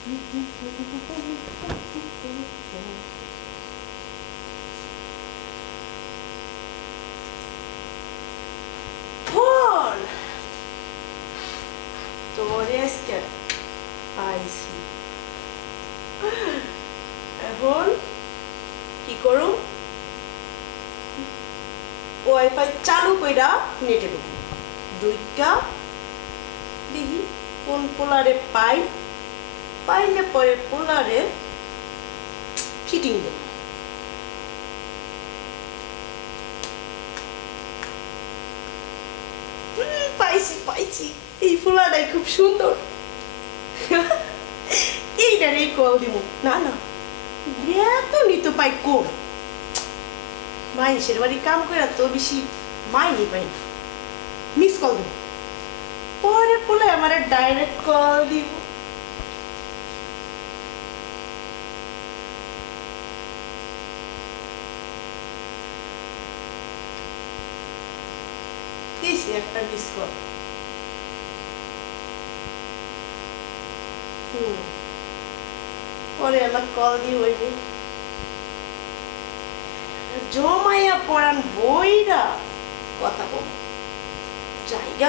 তোরে আজকে পাইছি। এখন কি করুম, ওয়াইফাই চালু কইরা নেটে ঢুকুম, দুইটা দেখি কোন পোলারে পাইলে পরে পোলারে ফিটিং দেব। পাইছি এই পোলাটাই খুব সুন্দর। এইটারে কল দিব। না বেতনই তো পাই কম, মানুষের বাড়ি কাম করে তো বেশি মাইনে পাই না। মিস কল দিব, পরে পোলা আমার ডাইরেক্ট কল দিব। দিয়েছি একটা মিস কল। পরে আমার কল দিয়ে হইনি জমাইয়া পড়ান বইরা কথা বল জায়গা